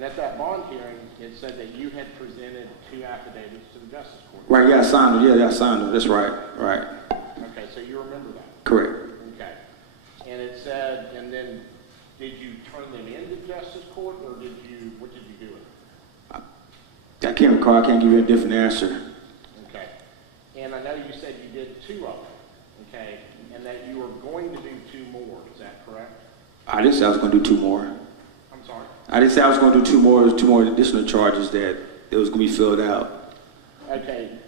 And at that bond hearing, it said that you had presented 2 affidavits to the Justice Court. Right, yeah, I signed it. Yeah, I signed it. That's right, right. Okay, so you remember that? Correct. Okay. And it said, and then did you turn them into Justice Court, or what did you do with them? I can't recall. I can't give you a different answer. Okay. And I know you said you did 2 of them, okay, and that you were going to do 2 more. Is that correct? I didn't say I was going to do 2 more. I'm sorry? I didn't say I was going to do 2 more. 2 more additional charges that it was going to be filled out. Okay.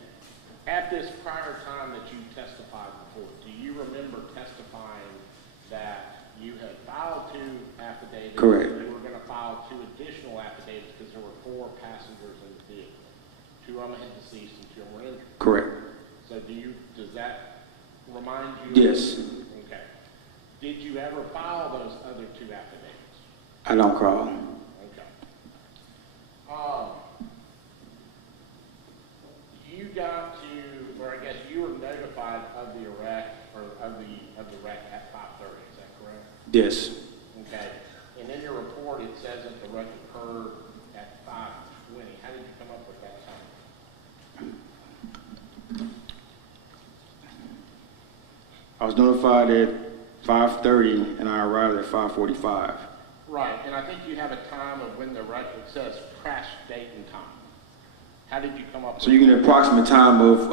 At this prior time that you testified before, do you remember testifying that you had filed 2 affidavits? Correct. And you were going to file 2 additional affidavits because there were 4 passengers in the vehicle. 2 of them had deceased and 2 of them were injured. Correct. So does that remind you? Yes. Okay. Did you ever file those other 2 affidavits? I don't recall. Okay. You got to, or I guess you were notified of the arrest, or of the wreck at 5:30. Is that correct? Yes. Okay. And in your report, it says that the wreck occurred at 5:20. How did you come up with that time? I was notified at 5:30 and I arrived at 5:45. Right, and I think you have a time of when the wreck, it says crash date and time. How did you come up with So you get an approximate time of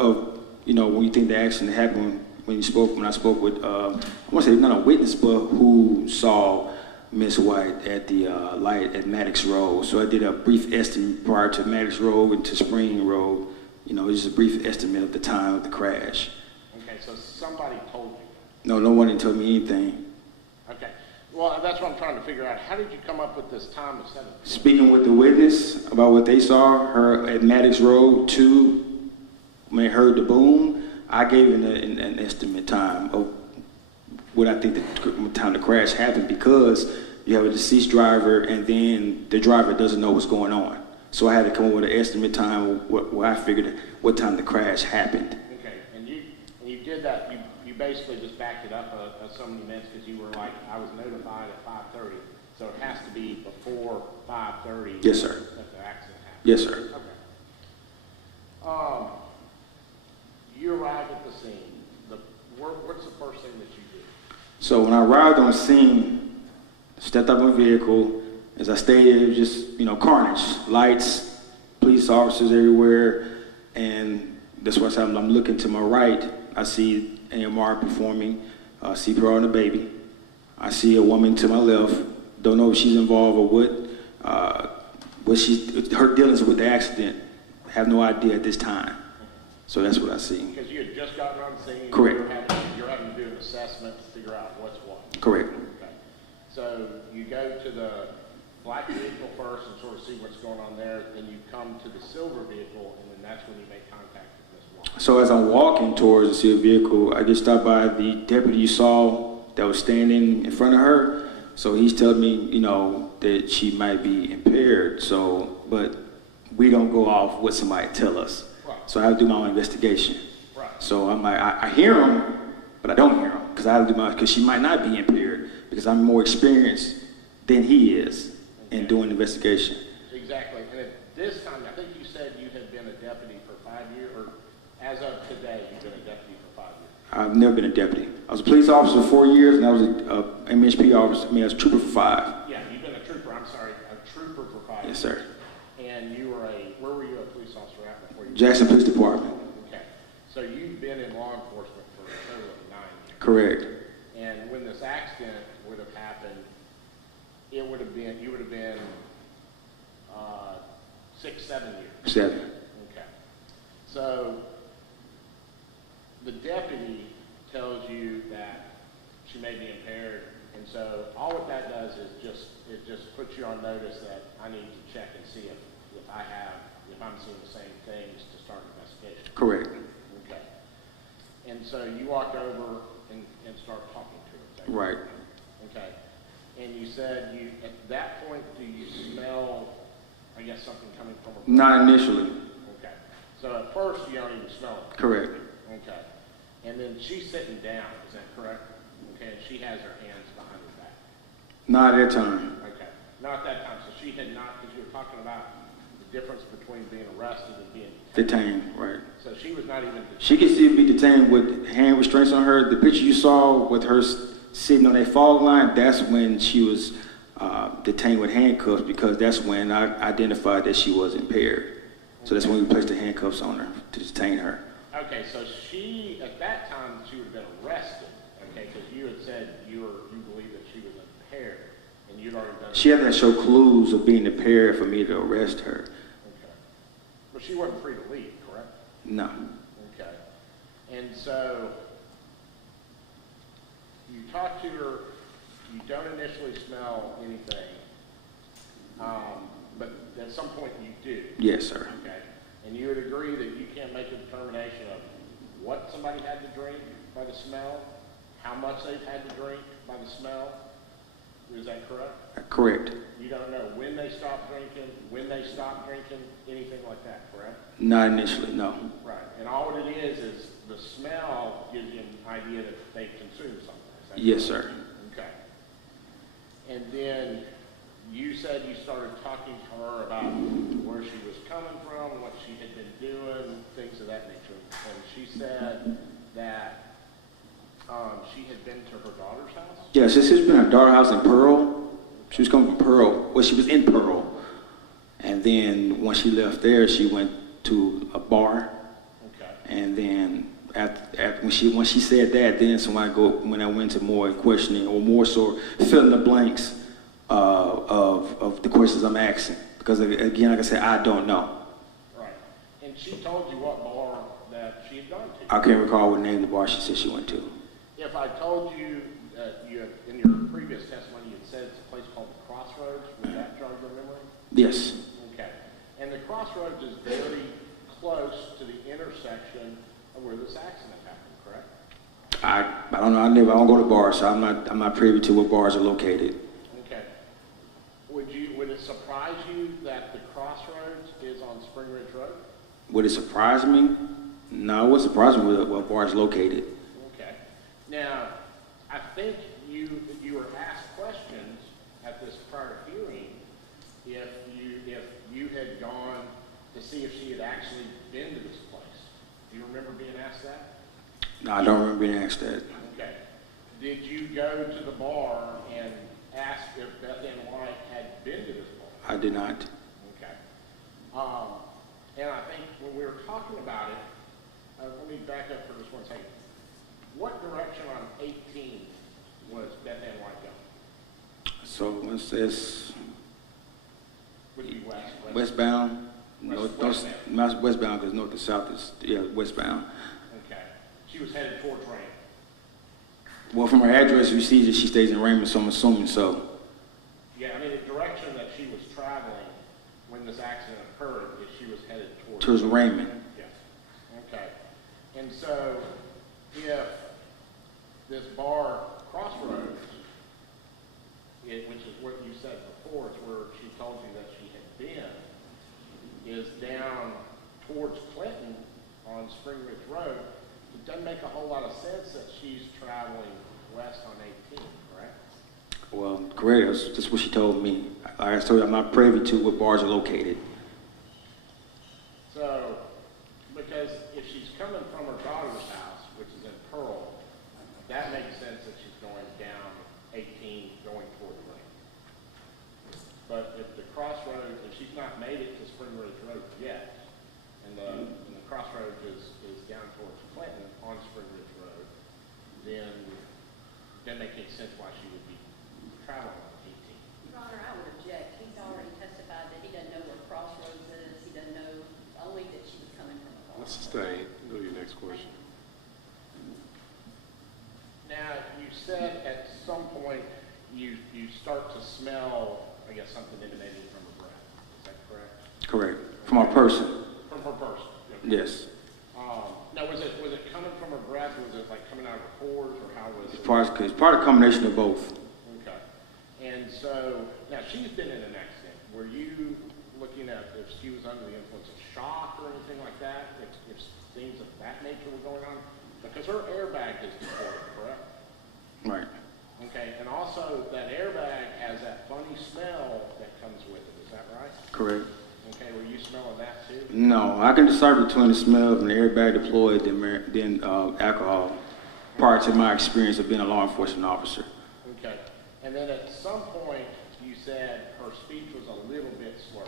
when you think the accident happened when I spoke with I want to say not a witness but who saw Miss White at the light at Maddox Road. So I did a brief estimate prior to Maddox Road and to Spring Road. Just a brief estimate of the time of the crash. Okay, so somebody told you. No one didn't tell me anything. Okay. Well, that's what I'm trying to figure out. How did you come up with this time of 7? Speaking with the witness about what they saw, her at Maddox Road 2, when they heard the boom, I gave an estimate time of what I think the time the crash happened because you have a deceased driver and then the driver doesn't know what's going on. So I had to come up with an estimate time where I figured what time the crash happened. Okay, and you did that. You basically just backed it up so many minutes because you were like, I was notified at 5:30, so it has to be before 5:30. Yes, sir. That the accident happened. Yes, sir. Okay. You arrived at the scene. What's the first thing that you did? So when I arrived on scene, stepped out of my vehicle. As I stated, it was just carnage, lights, police officers everywhere, and that's why I said I'm looking to my right. I see AMR performing CPR on the baby. I see a woman to my left. Don't know if she's involved or her dealings with the accident. Have no idea at this time. So that's what I see. Because you had just gotten on scene. Correct. You're having to do an assessment to figure out what's what. Correct. Okay. So you go to the black vehicle first and sort of see what's going on there. Then you come to the silver vehicle, and then that's when you make contact with Ms. White. So as I'm walking towards the silver vehicle, I get stopped by the deputy you saw that was standing in front of her. So he's telling me, that she might be impaired. So, but we don't go off what somebody tell us. Right. So I have to do my own investigation. Right. So I'm like, I hear him, but I don't hear him because she might not be impaired because I'm more experienced than he is in doing the investigation. Exactly. And at this time, I think you said you had been a deputy for 5 years, or as of today, you've been a deputy for 5 years. I've never been a deputy. I was a police officer for 4 years, and I was a MHP officer. I was a trooper for 5. Yeah, you've been a trooper. I'm sorry, a trooper for 5 years. Yes, sir. And where were you a police officer at before you? Jackson Police Department. Okay. So you've been in law enforcement for a total of 9 years. Correct. And when this accident would have happened, you would have been 6, 7 years. 7. Okay. So the deputy tells you that she may be impaired, and so all what that does is just puts you on notice that I need to check and see if I'm seeing the same things to start an investigation. Correct. Okay. And so you walk over and start talking to her. Right. Okay. And you said at that point, do you smell, I guess, something coming from her? Not initially. Okay. So at first, you don't even smell it. Correct. Okay. And then she's sitting down, is that correct? Okay, and she has her hands behind her back. Not at that time. Okay. Not at that time, so she had not, because you were talking about the difference between being arrested and being Detained, right. So she was not even detained. She could still be detained with hand restraints on her. The picture you saw with her sitting on that fog line, that's when she was detained with handcuffs, because that's when I identified that she was impaired. So that's when we placed the handcuffs on her to detain her. Okay, so she, at that time, she would have been arrested, okay, because you had said you believe that she was impaired, and you'd already done. She had to show clues of being impaired for me to arrest her. Okay. But she wasn't free to leave, correct? No. Okay. And so, you talk to her, you don't initially smell anything, but at some point you do. Yes, sir. Okay. And you would agree that you can't make a determination of what somebody had to drink by the smell, how much they've had to drink by the smell. Is that correct? Correct. You don't know when they stopped drinking, when they stopped drinking, anything like that, correct? Not initially, no. Right. And all it is the smell gives you an idea that they consumed something. Is that Yes, correct? sir. Okay. And then you said you started talking to her about where she was coming from, what she had been doing, things of that nature. And she said that she had been to her daughter's house? Yes, this has been her daughter's house in Pearl. She was coming from Pearl. Well, she was in Pearl. And then when she left there, she went to a bar. Okay. And then when she said that, then when I went to more questioning, or more so filling the blanks of the questions I'm asking. Because again, like I said, I don't know. Right. And she told you what bar that she had gone to? I can't recall what name the bar she said she went to. If I told you, in your previous testimony, you had said it's a place called the Crossroads, would that jog your memory? Yes. Okay. And the Crossroads is very close to the intersection of where this accident happened, correct? I don't know. I don't go to bars, so I'm not privy to what bars are located. Okay. Would it surprise you that the Crossroads is on Spring Ridge Road? Would it surprise me? No, it wouldn't surprise me what bar is located. Okay. Now, I think you were asked questions at this prior hearing if you had gone to see if she had actually been to this place. Do you remember being asked that? No, I don't remember being asked that. Okay. Did you go to the bar and ask if Beth Ann White had been to this bar? I did not. Okay. And I think when we were talking about it, let me back up for just one second. What direction on 18 was Beth Ann White going? So what's this? Would be Westbound? Westbound. Westbound, because north to south is, westbound. Okay. She was headed towards Raymond. Well, from her address, we see that she stays in Raymond, so I'm assuming so. Yeah, I mean, the direction that she was traveling when this accident occurred is she was headed Towards Raymond. Yes. Okay. And so, if this bar, Crossroads, which is what you said before, it's where she told you that she had been, is down towards Clinton on Spring Ridge Road, it doesn't make a whole lot of sense that she's traveling west on 18, correct? Well, correct. That's what she told me. Like I told you, I'm not privy to what bars are located. So, because if she's coming from her daughter's house, which is in Pearl, that makes sense that she's going down 18, going toward the lake. But if the Crossroads, if she's not made it to Spring Ridge Road yet, and the Crossroads is down towards Clinton on Spring Ridge Road, then it doesn't make any sense why she would be traveling on 18. Your Honor, I would object. He's already testified that he doesn't know where Crossroads is. He doesn't know only that she was coming from a bar. Let's sustain. Go to your next question. Now, you said at some point you start to smell, I guess, something emanating from her breath. Is that correct? Correct. From a person. From her person. Okay. Yes. Now, was it coming from her breath, or was it like coming out of her pores, or how was it? It's part of a combination of both. Okay. And so, now she's been in an accident. Were you looking at if she was under the influence of shock or anything like that? If things of that nature were going on? Because her airbag is deployed, correct? Right. Okay, and also that airbag has that funny smell that comes with it, is that right? Correct. Okay, were you smelling that too? No, I can decipher between the smell of an airbag deployed than alcohol prior to my experience of being a law enforcement officer. Okay, and then at some point you said her speech was a little bit slurred.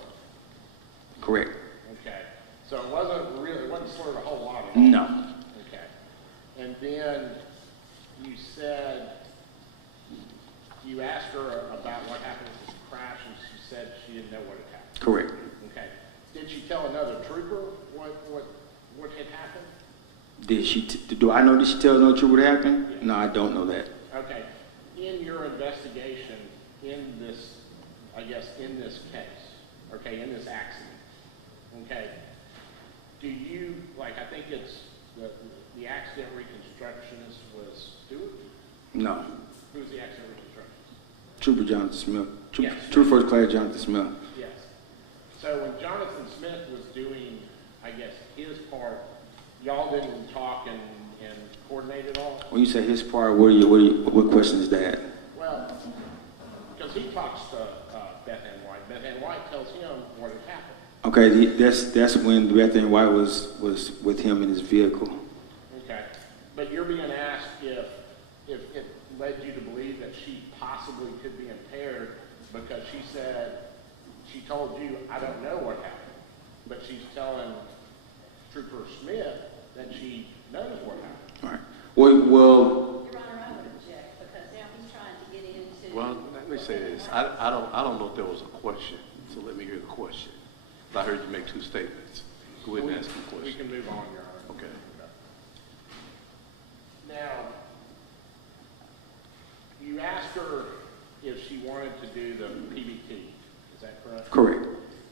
Correct. Okay, so it wasn't slurred a whole lot at all? No. Okay, and then you said, you asked her about what happened with this crash and she said she didn't know what had happened. Correct. Okay, did she tell another trooper what had happened? Do I know that she tells no truth what happened? Yeah. No, I don't know that. Okay, in your investigation in this, I guess, in this case, okay, in this accident, okay, do you, like, I think it's, the accident reconstructionist was Stewart? No. Who's the accident reconstructionist? Trooper Jonathan Smith. Yes. Trooper First Class Jonathan Smith. Yes. So when Jonathan Smith was doing, I guess, his part, y'all didn't talk and coordinate at all? When you say his part, what question is that? Well, because he talks to Beth Ann White. Beth Ann White tells him what had happened. Okay, that's when Beth Ann White was with him in his vehicle. Okay. But you're being asked if it led you to believe that she possibly could be impaired because she said, she told you, I don't know what happened. But she's telling Trooper Smith that she knows what happened. All right. Well, Your Honor, I would object because now he's trying to get into. Well, let me say this. I don't know if there was a question, so let me hear the question. I heard you make two statements. Go ahead and ask the We question. can move on, Your Honor. Okay. Now, you asked her if she wanted to do the PBT. Is that correct? correct.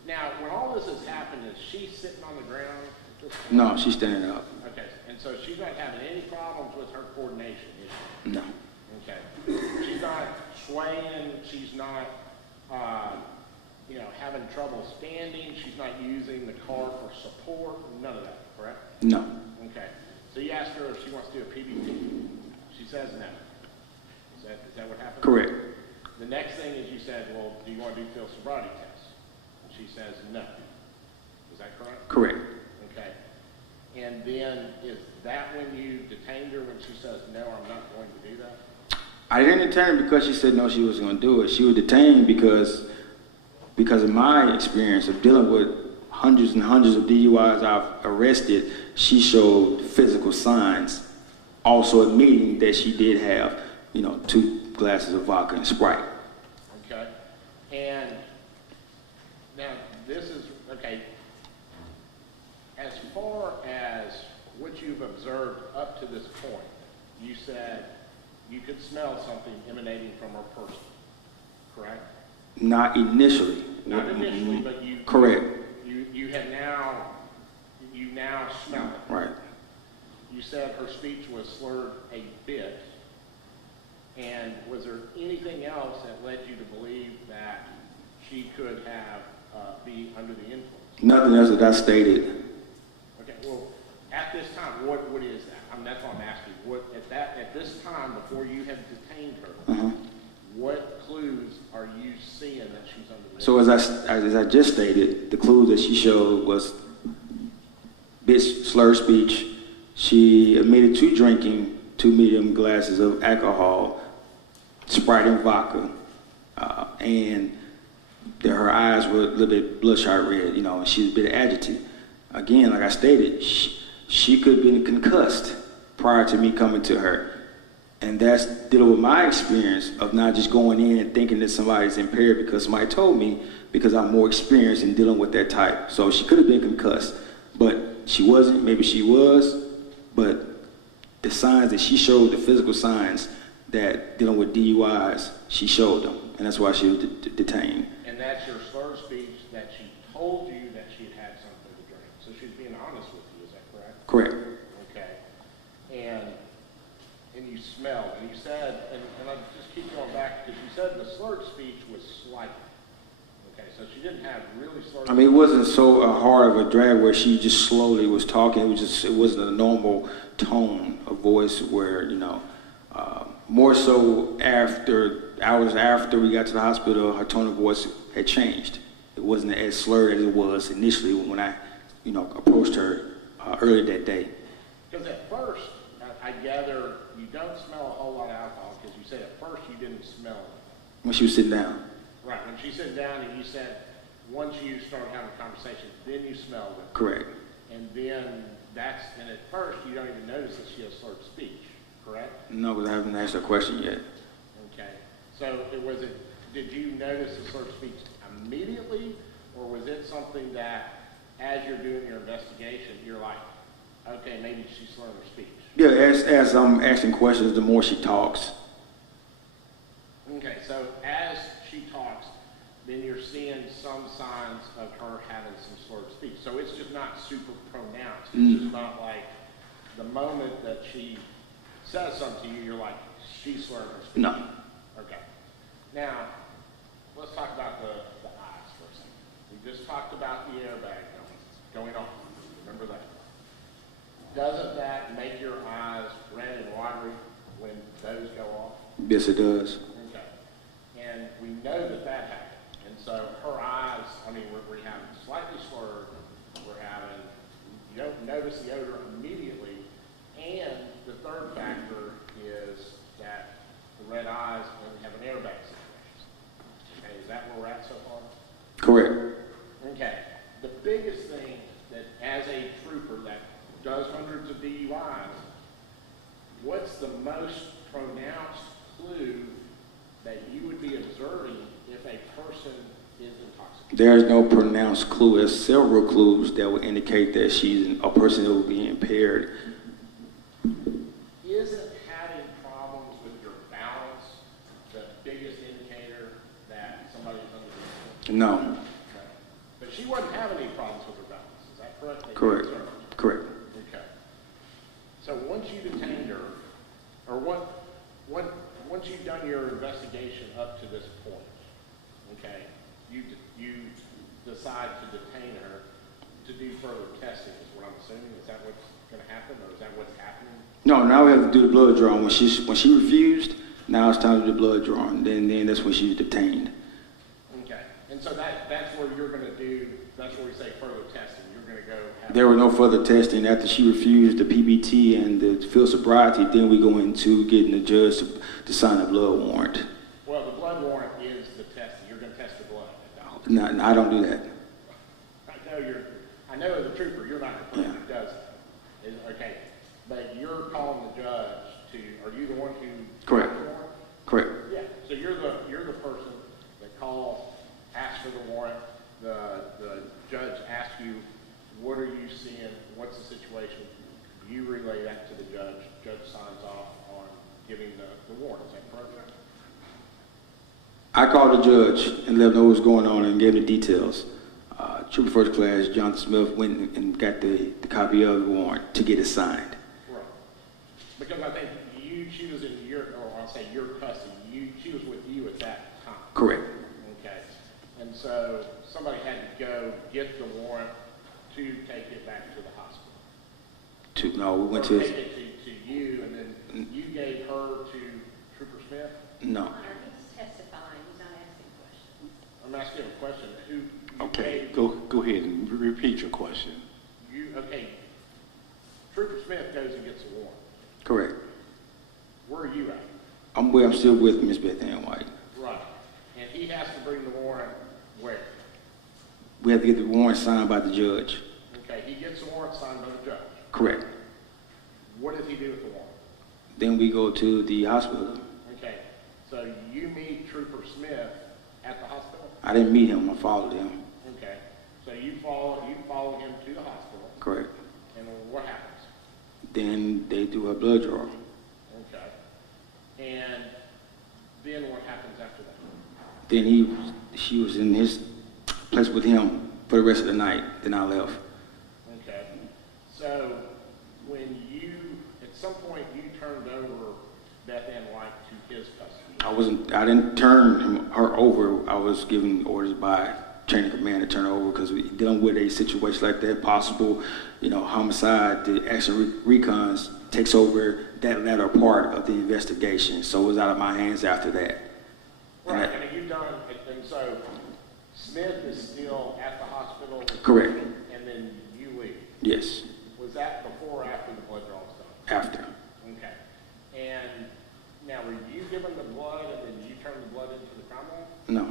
Now, when all this has happened, is she sitting on the ground at this point? No, she's standing up. Okay, and so she's not having any problems with her coordination, is she? No. Okay. She's not swaying, she's not, having trouble standing, she's not using the car for support, none of that, correct? No. Okay. So you asked her if she wants to do a PBT. She says no. Is that what happened? Correct. The next thing is you said, well, do you want to do field sobriety tests? And she says no. Is that correct? Correct. Okay. And then is that when you detained her when she says, no, I'm not going to do that? I didn't detain her because she said no, she was going to do it. She was detained because of my experience of dealing with hundreds and hundreds of DUIs I've arrested. She showed physical signs, also admitting that she did have, 2 glasses of vodka and Sprite. Okay. And now this is, okay, as far as what you've observed up to this point, you said you could smell something emanating from her person, correct? Not initially. Not initially, but you. Correct. You now smell it. Right. You said her speech was slurred a bit. And was there anything else that led you to believe that she could have be under the influence? Nothing else that I stated. Okay. Well, at this time, what is that? I mean, that's what I'm asking. What at this time before you have detained her? What clues are you seeing that she's under the influence? So as I just stated, the clues that she showed was slurred speech. She admitted to drinking 2 medium glasses of alcohol, Sprite and vodka, and that her eyes were a little bit bloodshot red, and she was a bit agitated. Again, like I stated, she could have been concussed prior to me coming to her. And that's dealing with my experience of not just going in and thinking that somebody's impaired because somebody told me, because I'm more experienced in dealing with that type. So she could have been concussed, but she wasn't. Maybe she was, but the signs that she showed, the physical signs that dealing with DUIs, she showed them, and that's why she was detained. And that's your slurred speech that she told you that she had something to drink. So she's being honest with you, is that correct? Correct. Okay. And you smelled, and you said, and I just keep going back, because you said the slurred speech was slight. Okay, so she didn't have really slurred. I mean, it wasn't so hard of a drag where she just slowly was talking. It wasn't a normal tone of voice where, More so hours after we got to the hospital, her tone of voice had changed. It wasn't as slurred as it was initially when I, approached her earlier that day. Because at first, I gather you don't smell a whole lot of alcohol, because you said at first you didn't smell it. When she was sitting down. Right, when she sat down and you said, once you started having a conversation, then you smelled it. Correct. And then and at first you don't even notice that she has slurred speech, correct? No, because I haven't asked her a question yet. Okay, so did you notice the slurred speech immediately, or was it something that as you're doing your investigation, you're like, okay, maybe she's slurring her speech? Yeah, as I'm asking questions, the more she talks. Okay, so as she talks, then you're seeing some signs of her having some slurred speech. So it's just not super pronounced. It's just not like the moment that she says something to you, you're like, she's slurring her speech. No. Okay. Now, let's talk about the eyes for a second. We just talked about the airbag going on. Remember that. Doesn't that make your eyes red and watery when those go off? Yes, it does. Okay. And we know that happened. And so her eyes, we're having slightly slurred. You don't notice the odor immediately. And the third factor is that the red eyes, and we have an airbag situation. Okay, is that where we're at so far? Correct. Okay. The biggest thing that as a trooper that does hundreds of DUIs, what's the most pronounced clue that you would be observing if a person is intoxicated? There's no pronounced clue. There's several clues that would indicate that she's a person that will be impaired. Isn't having problems with your balance the biggest indicator that somebody's under the influence? No. Okay. But she wasn't having any problems with her balance. Is that correct? Correct. Correct. Okay. So once you detained her, or once you've done your investigation up to this point, okay, you decide to detain her to do further testing, is what I'm assuming. Is that what's going to happen, or is that what's happening? No, now we have to do the blood draw. When she refused, now it's time to do the blood draw, and then that's when she was detained. Okay. And so that's where you're going to do, that's where we say further testing. You're going to go have... There was no further testing. After she refused the PBT and the field sobriety, then we go into getting the judge to sign a blood warrant. Well, the blood warrant is the testing. You're going to test the blood. No, I don't do that. I know the trooper, you're not the person who does that. Okay. But you're calling the judge are you the one who... Correct. The warrant? Correct. Yeah. So you're the person that calls, asks for the warrant. The judge asks you, what are you seeing? What's the situation? You relay that to the judge. Judge signs off on giving the warrant. Is that correct? I called the judge and let him know what's going on and gave him the details. Trooper First Class Jonathan Smith went and got the copy of the warrant to get it signed. Right. Because I think she was in your custody. She was with you at that time. Correct. Okay. And so somebody had to go get the warrant to take it back to the hospital. We went or to... take it to you, and then you gave her to Trooper Smith? No. He's testifying, he's not asking questions. I'm asking a question. Okay, go ahead and repeat your question. Okay. Trooper Smith goes and gets the warrant. Correct. Where are you at? I'm still with Miss Beth Ann White. Right. And he has to bring the warrant where? We have to get the warrant signed by the judge. Okay, he gets the warrant signed by the judge. Correct. What does he do with the warrant? Then we go to the hospital. Okay, so you meet Trooper Smith at the hospital? I didn't meet him, I followed him. Okay, so you follow him to the hospital. Correct. And what happens? Then they do a blood draw. Okay, and then what happens after that? Then she was in his place with him for the rest of the night. Then I left. Okay, so at some point you turned over Beth Ann White to his custody. I didn't turn her over. I was given orders by chain of command to turn her over because we dealing with a situation like that, possible, homicide. The action recons takes over that latter part of the investigation. So it was out of my hands after that. And Right, that- I mean, you've done, and so Smith is still at the hospital? Correct. And then you leave. Yes, Was that before or after the blood draw was done? after. Okay. And now, were you given the blood and then you turned the blood into the crime lab? No,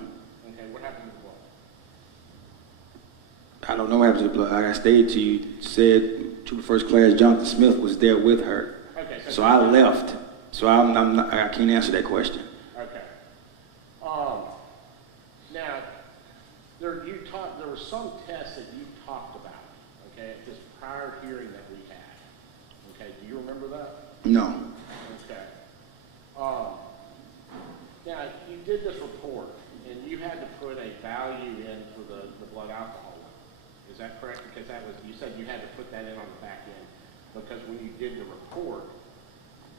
Okay, what happened to the blood? I don't know what happened to the blood. Like I stated to you, said to the first class, Jonathan Smith was there with her. Okay, So I left. So I'm not, I can't answer that question. Okay. Now, there were some tests that you talked about, okay, at this prior hearing that we had. Okay, do you remember that? No, Okay. Now, you did this report, and you had to put a value in for the blood alcohol level. Is that correct? Because that was, you said you had to put that in on the back end, because when you did the report,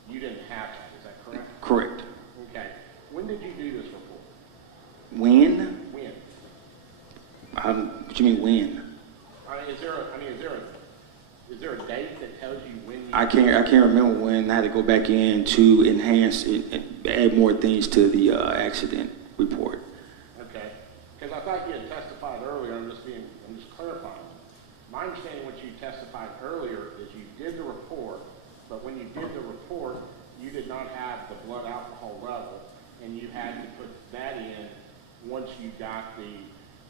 you didn't have that. Is that correct? correct. Okay. When did you do this report? When? When? What you mean when? Is there a date that tells you when you? I can't remember when. I had to go back in to enhance it and add more things to the accident report. Okay. Because I thought you had testified earlier. I'm just clarifying. My understanding, what you testified earlier, is you did the report, but when you did the report, you did not have the blood alcohol level, and you had to put that in once you got the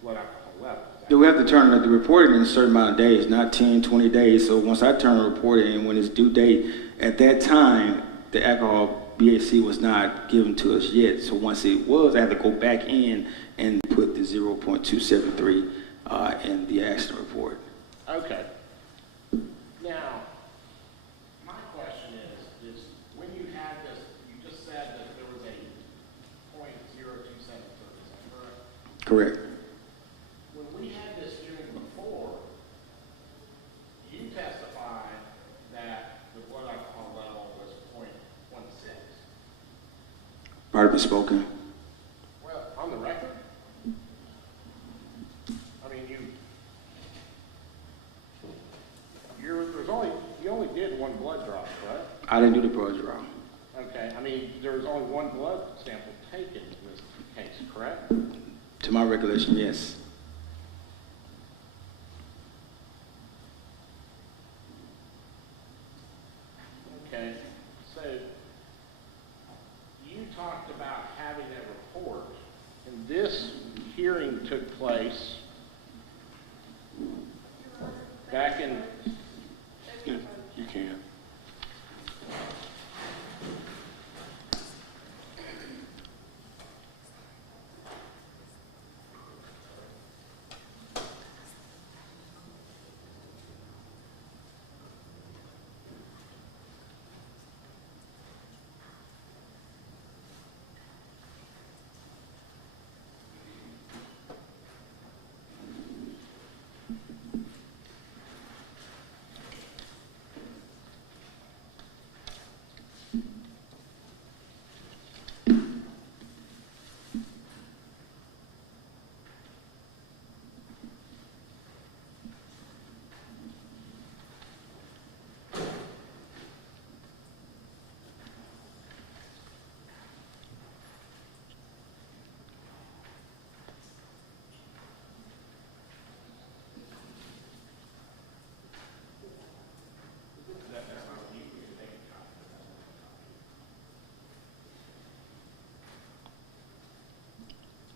blood alcohol level. Yeah, we have to turn the report in a certain amount of days, not 10, 20 days. So once I turn the report in, when it's due date, at that time, the alcohol BAC was not given to us yet. So once it was, I had to go back in and put the 0.273 in the accident report. Okay. Now, my question is when you had this, you just said that there was a .027, is that correct? Correct. When we had this hearing before, you testified that the blood alcohol level was .16. Pardon me, spoken. Well, on the record? I mean, you only did one blood draw, correct? I didn't do the blood draw. Okay, I mean, there was only one blood sample taken in this case, correct? To my recollection, yes. Okay, so you talked about having that report, and this hearing took place back in, Yeah, you can.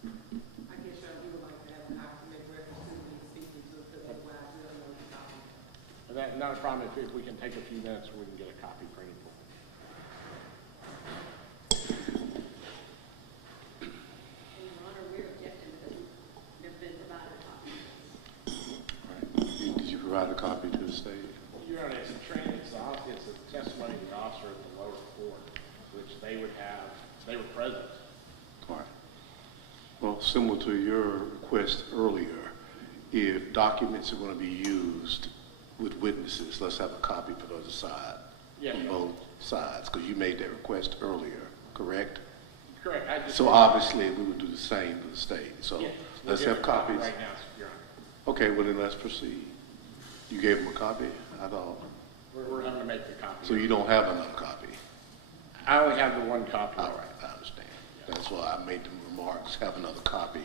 I guess we would like to have a copy, make reference to me speaking to, because that's why I really know the copy. not a problem if we can take a few minutes, we can get a copy printed for you. Your Honor, we're objecting because there's been provided a copy. Did you provide a copy to the state? Your Honor, it's a testimony of the officer at the lower court, which they were present. All right. Well, similar to your request earlier, if documents are going to be used with witnesses, let's have a copy for the other side. Yes, On Your both sides, because you made that request earlier, correct? Correct. So obviously, we would do the same for the state. So Yeah, let's we'll have give a copy copies. right now, Your Honor. Okay, well then let's proceed. You gave them a copy? I thought. We're having to make the copy. So you don't have another copy? I only have the one copy. All right, I understand. That's why I made the remarks, have another copy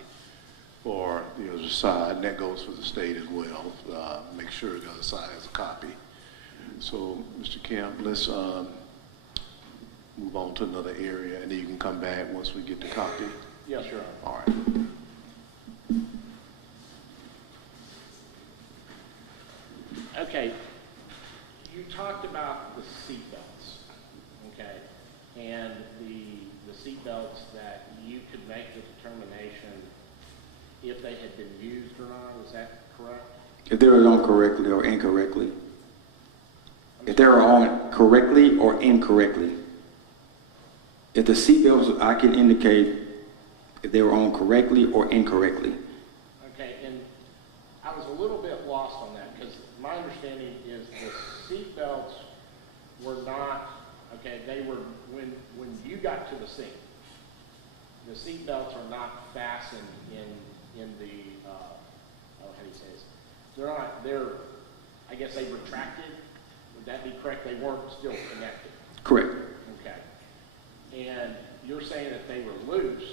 for the other side, and that goes for the state as well. Make sure the other side has a copy. So, Mr. Kemp, let's move on to another area, and then you can come back once we get the copy. Yes, Your Honor. All right. Okay, you talked about the seatbelts, okay, and the seatbelts that you could make the determination if they had been used or not. Is that correct? If they were on correctly or incorrectly. If they were on correctly or incorrectly. If the seatbelts, I can indicate if they were on correctly or incorrectly. Okay, and I was a little bit lost on that because my understanding is the seatbelts were not, okay, they were, when you got to the scene, the seatbelts are not fastened in the, how do you say this? They're not, I guess they retracted. Would that be correct? They weren't still connected. Correct. Okay. And you're saying that they were loose,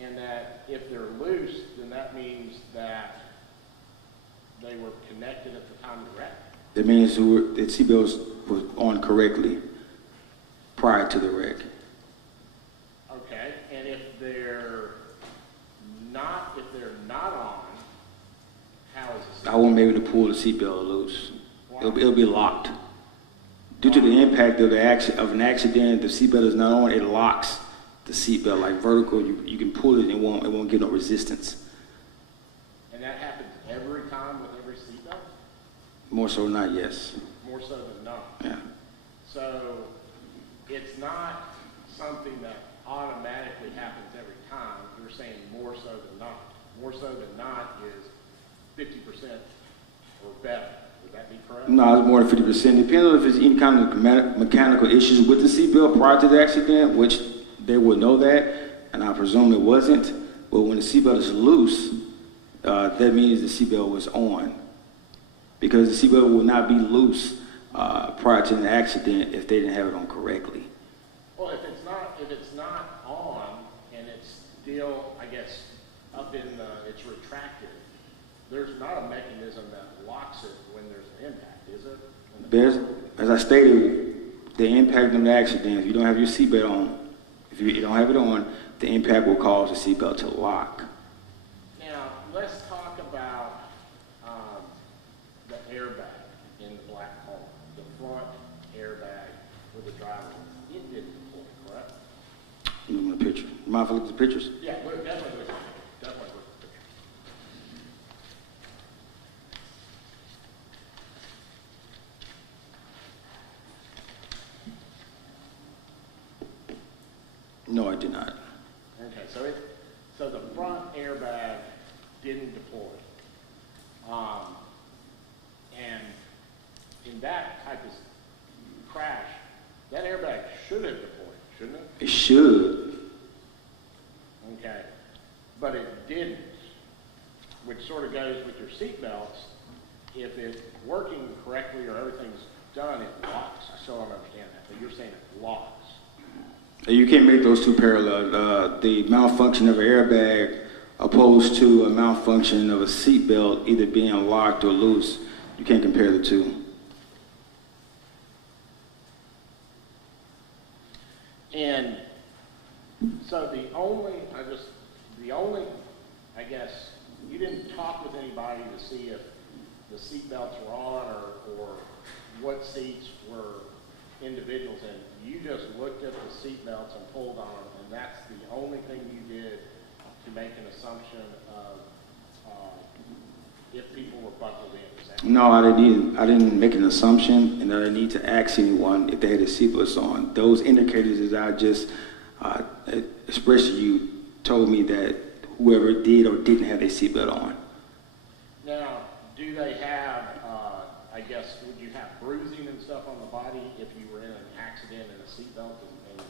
and that if they're loose, then that means that they were connected at the time of the wreck? That means the seatbelts was on correctly prior to the wreck. Okay, and if they're not on, how is it? I won't be able to pull the seatbelt loose. It'll be locked. Due to the impact of an accident, the seatbelt is not on, it locks the seatbelt like vertical. You can pull it and it won't get no resistance. And that happens every time with every seatbelt? More so not, yes. More so than not. Yeah. So it's not something that automatically happens every time. You're saying more so than not. More so than not is 50% or better. Would that be correct? No, it's more than 50%. Depending on if there's any kind of mechanical issues with the seatbelt prior to the accident, which they would know that, and I presume it wasn't. But when the seatbelt is loose, that means the seatbelt was on. Because the seatbelt will not be loose prior to an accident if they didn't have it on correctly. Well, if it's not on and it's still, I guess, up in it's retracted, there's not a mechanism that locks it when there's an impact, is it? As I stated, the impact of the accident, if you don't have your seatbelt on, if you don't have it on, the impact will cause the seatbelt to lock. Now, let's talk about the airbag in the black car, the front airbag with the driver. It didn't deploy, correct? Look at the picture. Mind if I look at the pictures? Yeah, definitely look at it. Definitely look at the picture. No, I did not. Okay, so the front airbag didn't deploy. And in that type of crash, that airbag should have deployed, shouldn't it? It should. Okay, but it didn't, which sort of goes with your seatbelts. If it's working correctly or everything's done, it locks. I still don't understand that, but you're saying it locks. You can't make those two parallel. The malfunction of an airbag opposed to a malfunction of a seatbelt either being locked or loose. You can't compare the two. And so I guess, you didn't talk with anybody to see if the seatbelts were on or what seats were individuals in. You just looked at the seatbelts and pulled on them, and that's the only thing you did to make an assumption of if people were buckled in. Is that No, I didn't make an assumption, and I didn't need to ask anyone if they had their seatbelts on. Those indicators that I just expressed to you told me that whoever did or didn't have their seatbelt on. Now, do they have, I guess, would you have bruising and stuff on the body if you were in an accident and a seatbelt and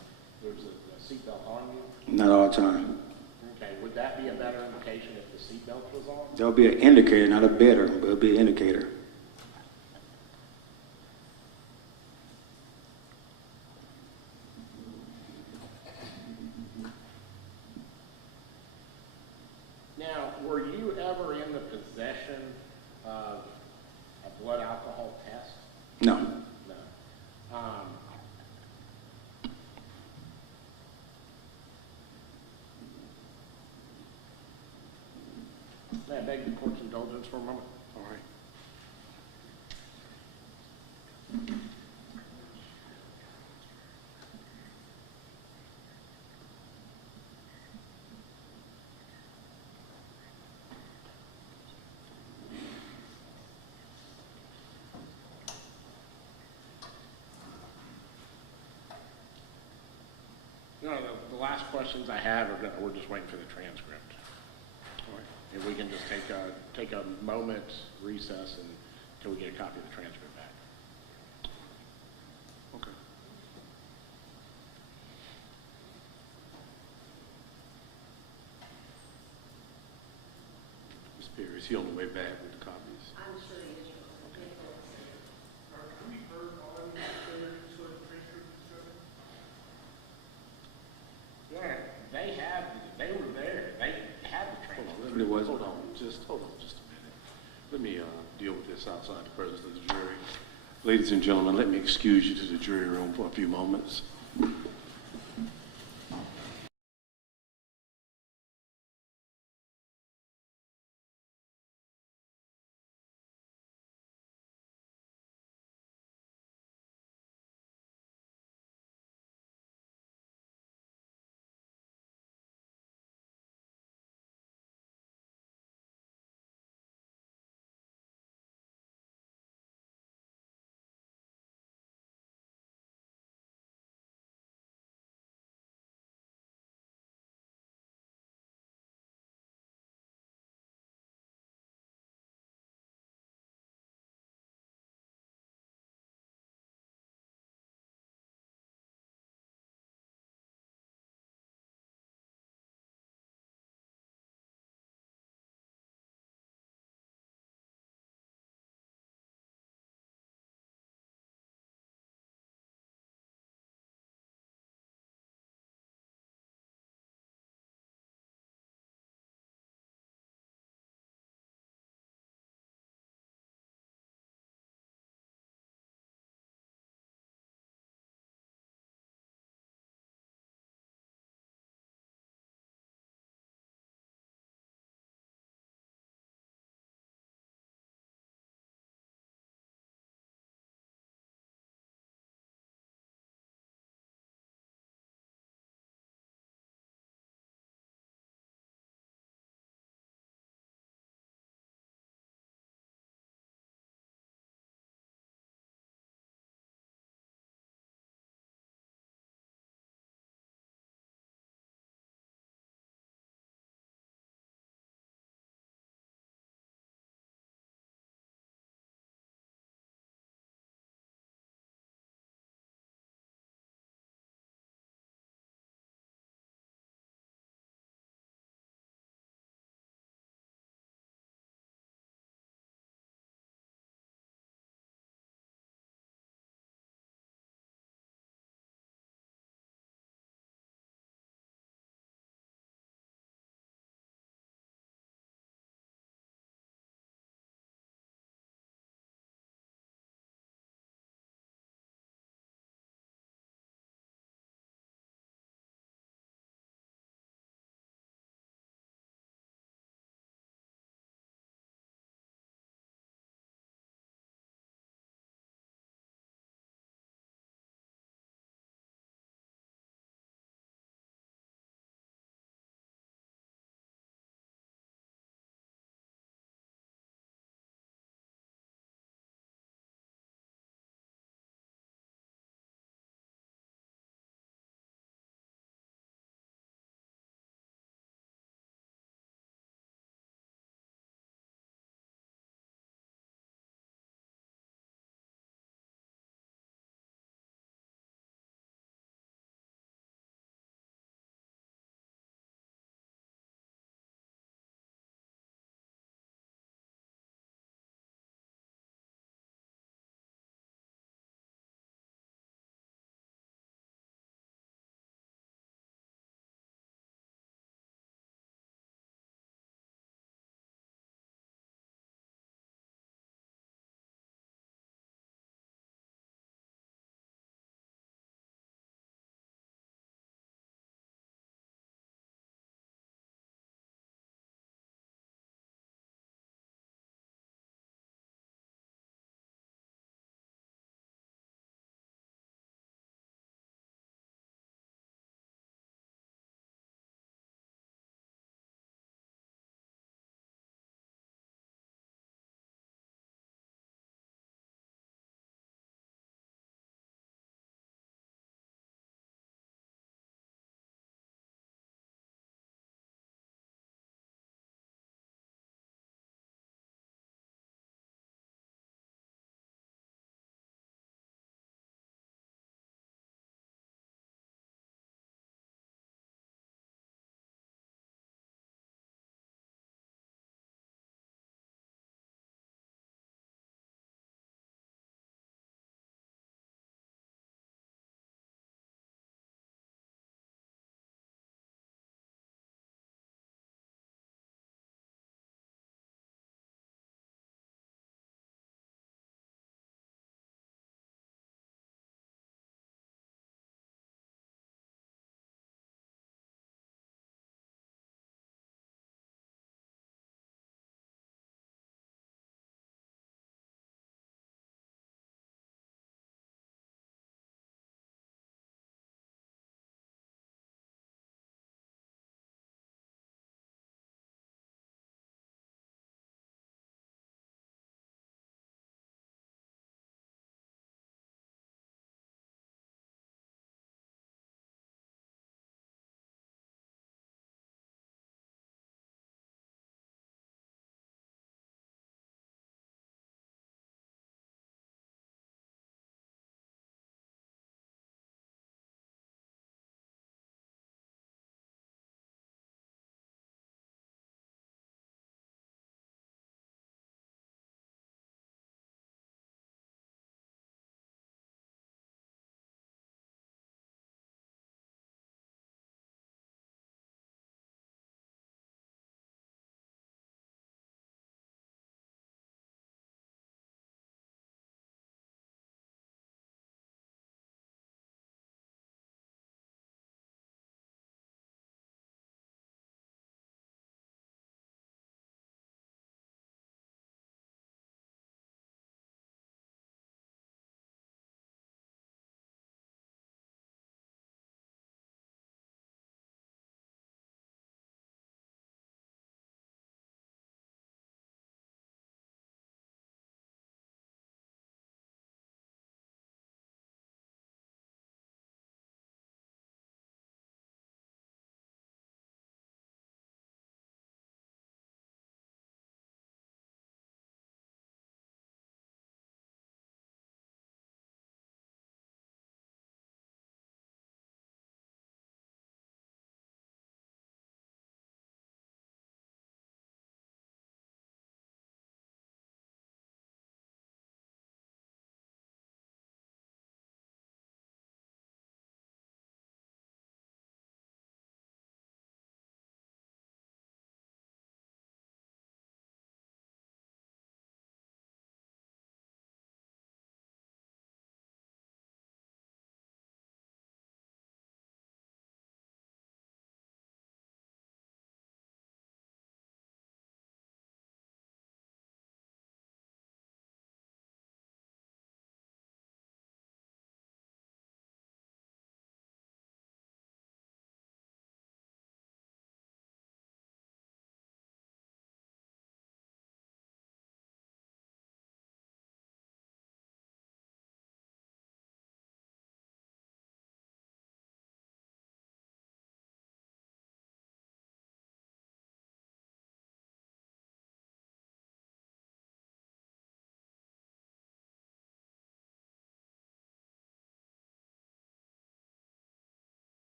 there's a seatbelt on you? Not all the time. Okay, would that be a better indication if the seatbelt was on? There'll be an indicator, not a better, but it'll be an indicator. May I beg the court's indulgence for a moment? All right. No, the last questions I have are, we're just waiting for the transcript. All right. If we can just take a moment recess until we get a copy of the transcript back. Okay. Ms. Perry, is he on the way back with the copies? I'm sure he is. Yeah, they were there, they had the transcript. It was, hold on just a minute. Let me deal with this outside the presence of the jury. Ladies and gentlemen, let me excuse you to the jury room for a few moments.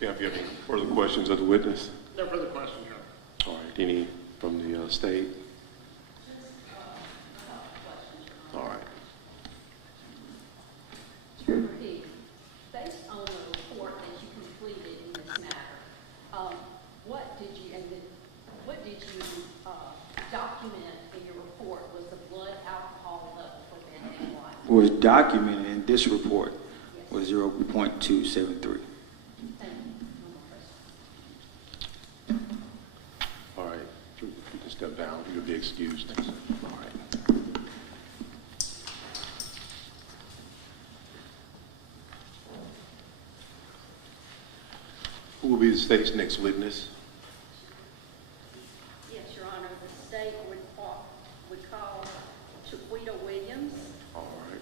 Cap, you have any further questions of the witness? No further questions, Your Honor. All right, any from the state? All right. Trooper Higgs, based on the report that you completed in this matter, what did you document in your report was the blood alcohol level for Ben and White? Was documented in this report Yes. was 0.273. Thank you. No more questions. All right, you can step down, you'll be excused. All right. Who will be the state's next witness? Yes, Your Honor, the state would call Chiquita Williams. All right.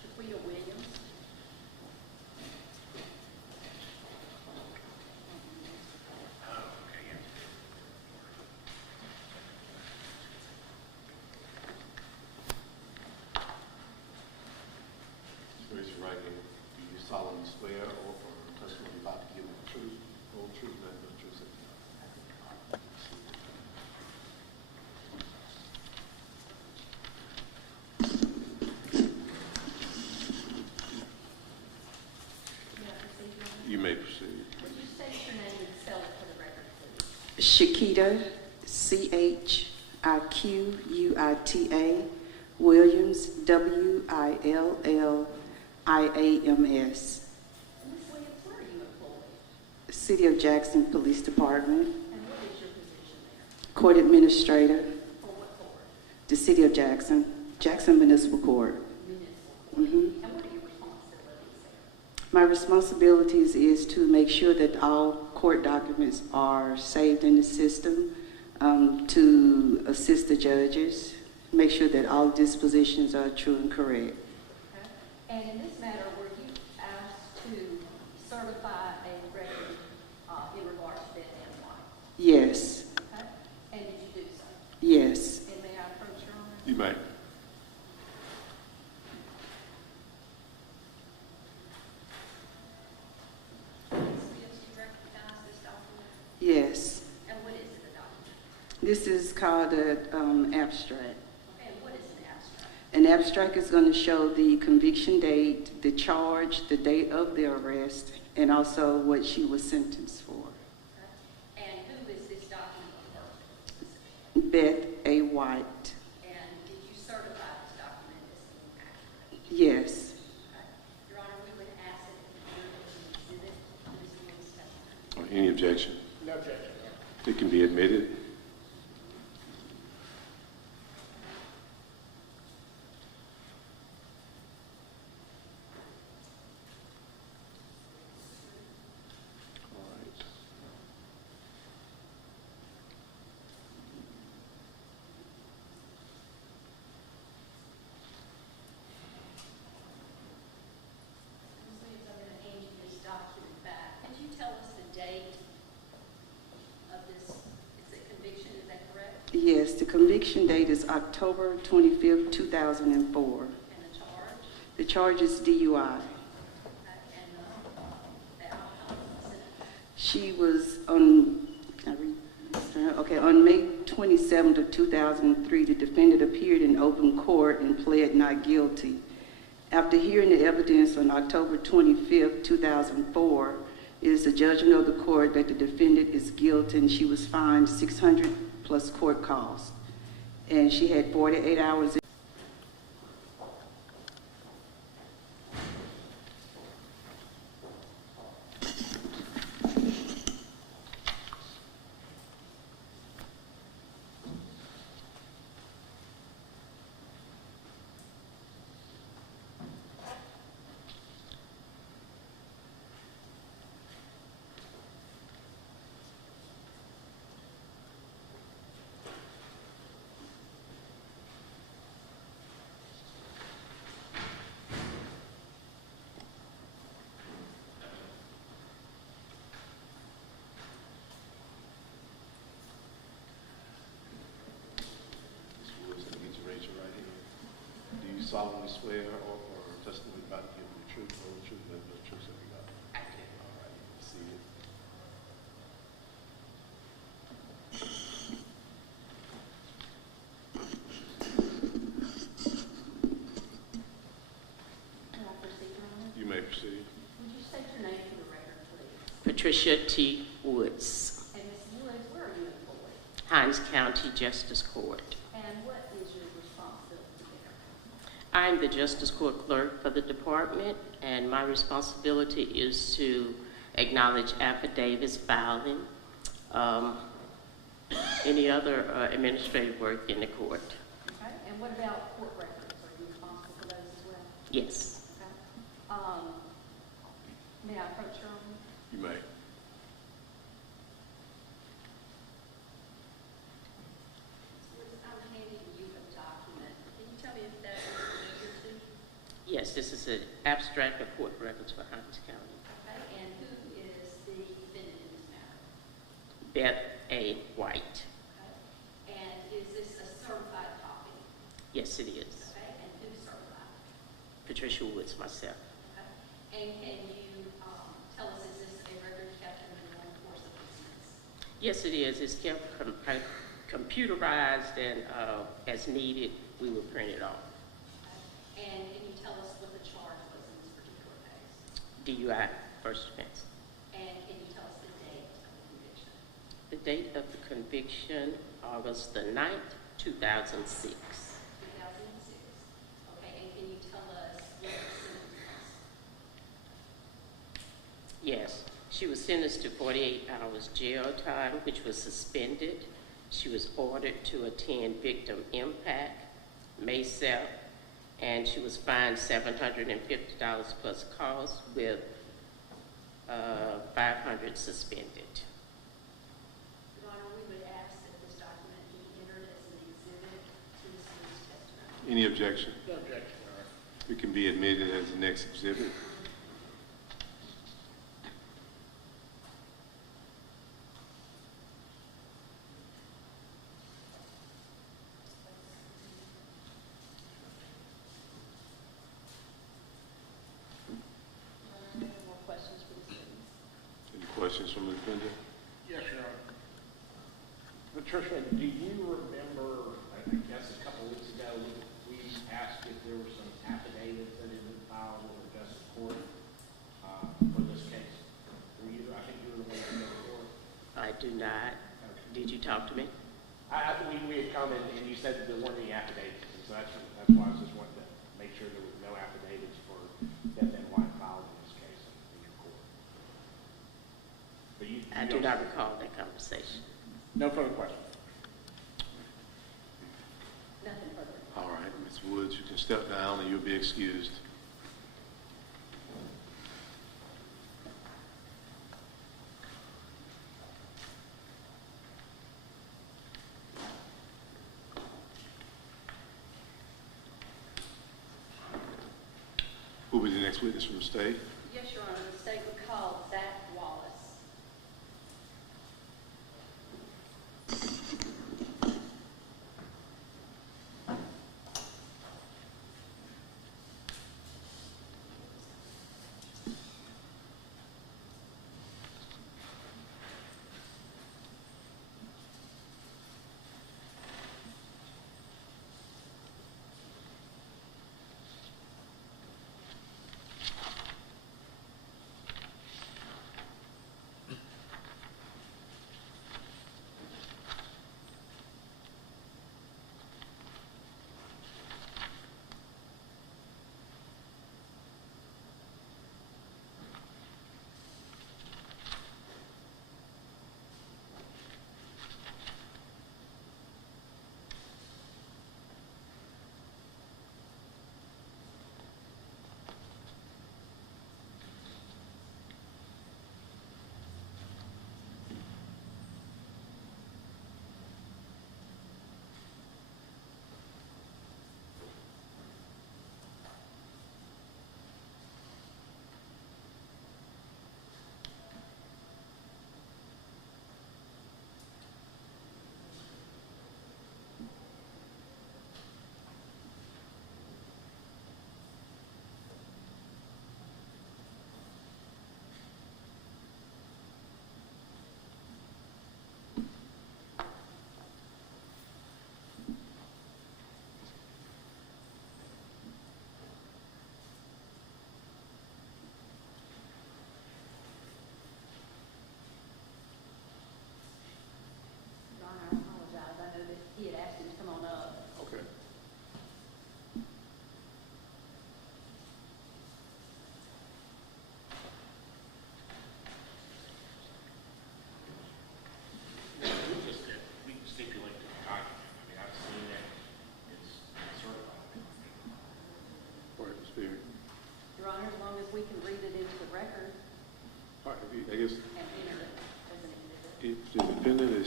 Chiquita Williams. Raise your right hand. Do you solemnly swear or affirm the testimony you're about to give the truth, whole truth, and nothing but the truth? You may proceed. Would you state your name and spell it for the record, please? Chiquita, Chiquita, Williams, Williams. Ms. Williams, where are you employed? City of Jackson Police Department, And what is your position there? Court Administrator, For what court? the City of Jackson, Jackson Municipal Court. Municipal court. Mhm. And what are your responsibilities there? My responsibilities is to make sure that all court documents are saved in the system, to assist the judges, make sure that all dispositions are true and correct. Okay. And in this matter, were you asked to certify a record in regards to Ben and White? Yes, Okay. And did you do so? yes. And may I approach Your Honor? You may. Ms. Williams, do you recognize this document? Yes. And what is it, a document? This is called an abstract. Okay, and what is an abstract? An abstract is going to show the conviction date, the charge, the date of the arrest, and also what she was sentenced for. Okay. And who is this document referred to? Beth A. White. And did you certify this document as being accurate? Yes. Okay. Your Honor, we would ask that it be admitted as an exhibit to Ms. Williams' testimony. Any objection? No objection, Your Honor. It can be admitted. All right. Ms. Williams, I'm going to hand you this document back. Could you tell us the date of this, it's a conviction, is that correct? Yes, the conviction date is October 25th, 2004. And the charge? The charge is DUI. And the outcome of the sentence? She was on, can I read? Okay, on May 27th of 2003, the defendant appeared in open court and pled not guilty. After hearing the evidence on October 25th, 2004, it is the judgment of the court that the defendant is guilty, and she was fined $600 plus court costs. And she had 48 hours. solemnly swear or testimony about to give the truth, whole truth, and the truth that we got? I do. All right, you can see it. Can I proceed, Your Honor? You may proceed. Would you state your name for the record, please? Patricia T. Woods, And Ms. Woods, where are you employed? Hinds County Justice Court. And what is your responsibility there? I'm the Justice Court Clerk for the department, and my responsibility is to acknowledge affidavits, filing, any other administrative work in the court. Okay, and what about court records? Are you responsible for those as well? Yes. Okay. May I approach Your Honor? You may. I'm handing you a document. Can you tell me if that is familiar to you? Yes, this is an abstract of court records for Hinds County. Okay, and who is the defendant in this matter? Beth A. White. Okay, and is this a certified copy? Yes, it is. Okay, and who's certified? Patricia Woods, myself. Okay, and can you tell us, is this a record kept in the normal course of business? Yes, it is. It's kept computerized, and as needed, we will print it off. Okay, and can you tell us what the charge was in this particular case? DUI, first offense. And can you tell us the date of the conviction? The date of the conviction, August the 9th, 2006. 2006. Okay, and can you tell us what the sentence was? Yes, she was sentenced to 48 hours jail time, which was suspended. She was ordered to attend victim impact, MASEP, and she was fined $750 plus costs with 500 suspended. Your Honor, we would ask that this document be entered as an exhibit to this witness testimony. Any objection? No objection, Your Honor. It can be admitted as the next exhibit. Any more questions for this witness? Any questions from the defendant? Yes, Your Honor. Patricia, do you remember, I guess a couple weeks ago, we asked if there were some affidavits that had been filed with the justice court for this case? Were you, I think you were the one that did it for it. I do not. Did you talk to me? I think we had commented, and you said that there weren't any affidavits, and so that's why I was just wanting to make sure there was no affidavits for Beth and White filed in this case in your court. But you I do don't- not recall that conversation. No further questions. Nothing further. All right, Ms. Woods, you can step down and you'll be excused. Who will be the next witness from the state? Yes, Your Honor, the state would call Zach Wallace.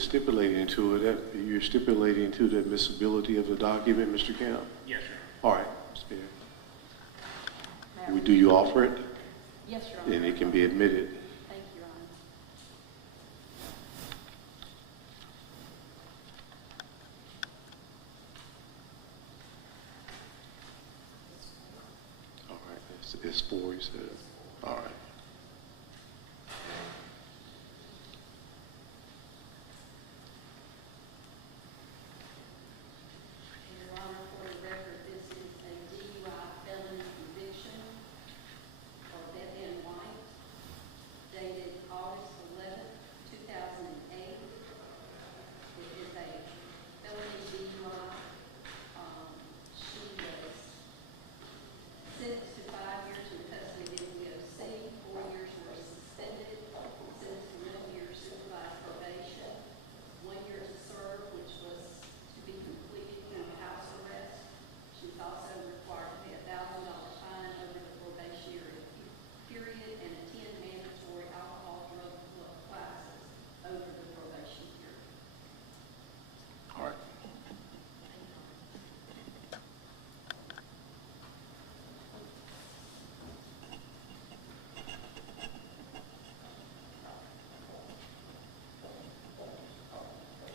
stipulating to it, you're stipulating to the admissibility of the document, Mr. Camp? Yes, sir. All right, Ms. Perry. Do you offer it? Yes, Your Honor. And it can be admitted. Thank you, Your Honor. All right, it's 4, you said? All right. Your Honor, for the record, this is a DUI felony conviction for Beth Ann White, dated August 11th, 2008. It is a felony DUI. She was sentenced to 5 years in custody of DOC, 4 years were suspended, sentenced to 1 year supervised probation, 1 year to serve, which was to be completed through house arrest. She's also required to pay a $1,000 fine over the probationary period and attend mandatory alcohol drug club classes over the probation period. All right.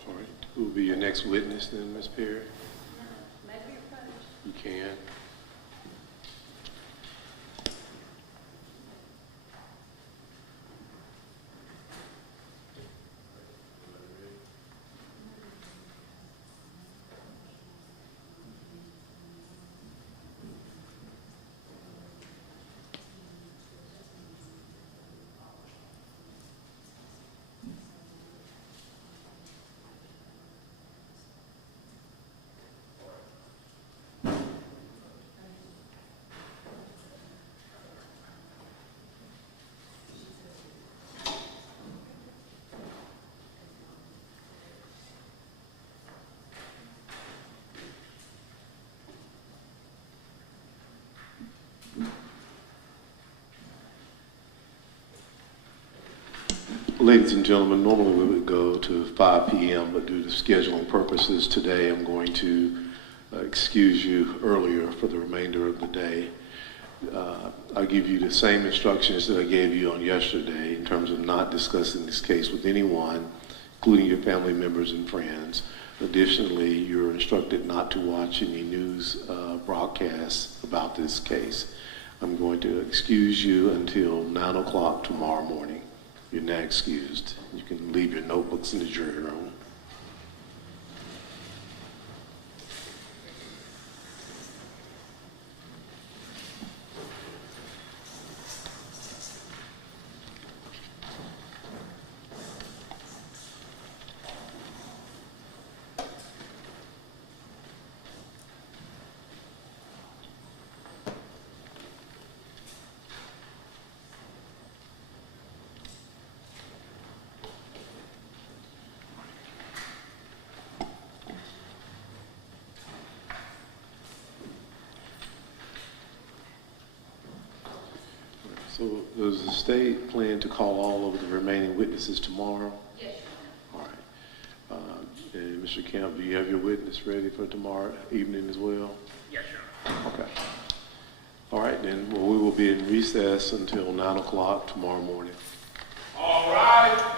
All right. Who will be your next witness then, Ms. Perry? May we approach? You can. Ladies and gentlemen, normally we would go to 5 p.m., but due to scheduling purposes today, I'm going to excuse you earlier for the remainder of the day. I'll give you the same instructions that I gave you on yesterday in terms of not discussing this case with anyone, including your family members and friends. Additionally, you're instructed not to watch any news broadcasts about this case. I'm going to excuse you until 9 o'clock tomorrow morning. You're now excused. You can leave your notebooks in the jury room. So does the state plan to call all of the remaining witnesses tomorrow? Yes, Your Honor. All right. And Mr. Camp, do you have your witness ready for tomorrow evening as well? Yes, Your Honor. Okay. All right, then. Well, we will be in recess until 9 o'clock tomorrow morning. All right.